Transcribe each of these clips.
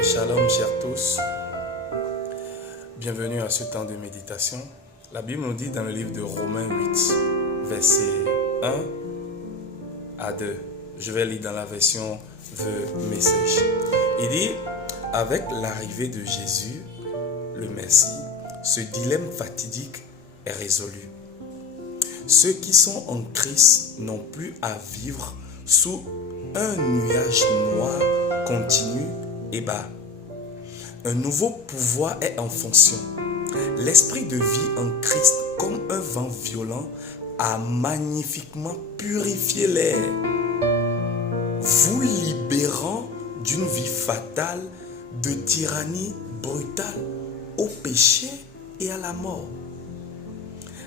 Shalom chers tous, bienvenue à ce temps de méditation. La Bible nous dit dans le livre de Romains 8, versets 1 à 2. Je vais lire dans la version The Message. Il dit, avec l'arrivée de Jésus, le Messie, ce dilemme fatidique est résolu. Ceux qui sont en Christ n'ont plus à vivre sous un nuage noir continu et bas. Un nouveau pouvoir est en fonction. L'esprit de vie en Christ, comme un vent violent, a magnifiquement purifié l'air, vous libérant d'une vie fatale, de tyrannie brutale, au péché et à la mort.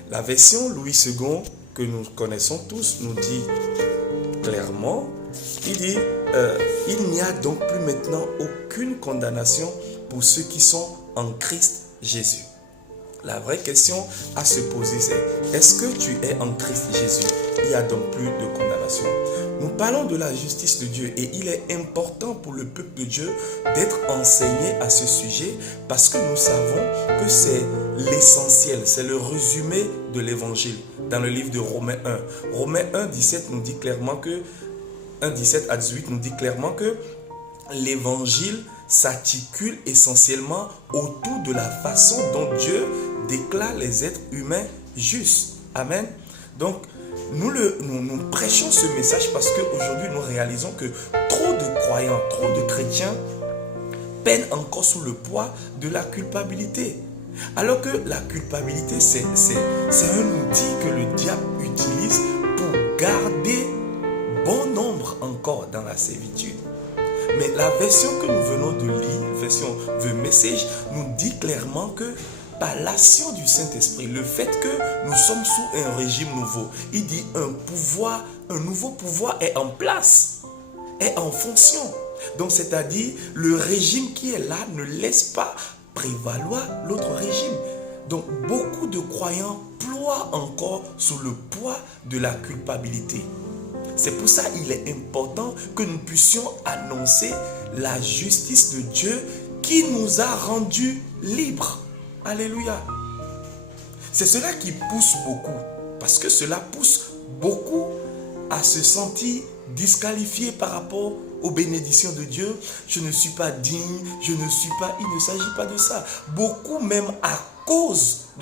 La version Louis II que nous connaissons tous nous dit clairement, il dit il n'y a donc plus maintenant aucune condamnation pour ceux qui sont en Christ Jésus. La vraie question à se poser, c'est est-ce que tu es en Christ Jésus? Il n'y a donc plus de condamnation. Nous parlons de la justice de Dieu et il est important pour le peuple de Dieu d'être enseigné à ce sujet parce que nous savons que c'est l'essentiel, c'est le résumé de l'évangile dans le livre de Romains 1. Romains 1, 17 nous dit clairement que 1, 17 à 18 nous dit clairement que l'évangile s'articule essentiellement autour de la façon dont Dieu déclare les êtres humains justes. Amen. Donc, nous prêchons ce message parce qu'aujourd'hui, nous réalisons que trop de croyants, trop de chrétiens peinent encore sous le poids de la culpabilité. Alors que la culpabilité, c'est un outil que le diable utilise pour garder bon nombre encore dans la servitude. Mais la version que nous venons de lire, version The Message, nous dit clairement que par l'action du Saint-Esprit, le fait que nous sommes sous un régime nouveau, il dit un nouveau pouvoir est en place, est en fonction. Donc c'est-à-dire le régime qui est là ne laisse pas prévaloir l'autre régime. Donc beaucoup de croyants ploient encore sous le poids de la culpabilité. C'est pour ça qu'il est important que nous puissions annoncer la justice de Dieu qui nous a rendus libres. Alléluia. C'est cela qui pousse beaucoup, parce que cela pousse beaucoup à se sentir disqualifié par rapport aux bénédictions de Dieu. Je ne suis pas digne, je ne suis pas, il ne s'agit pas de ça. Beaucoup même à cause de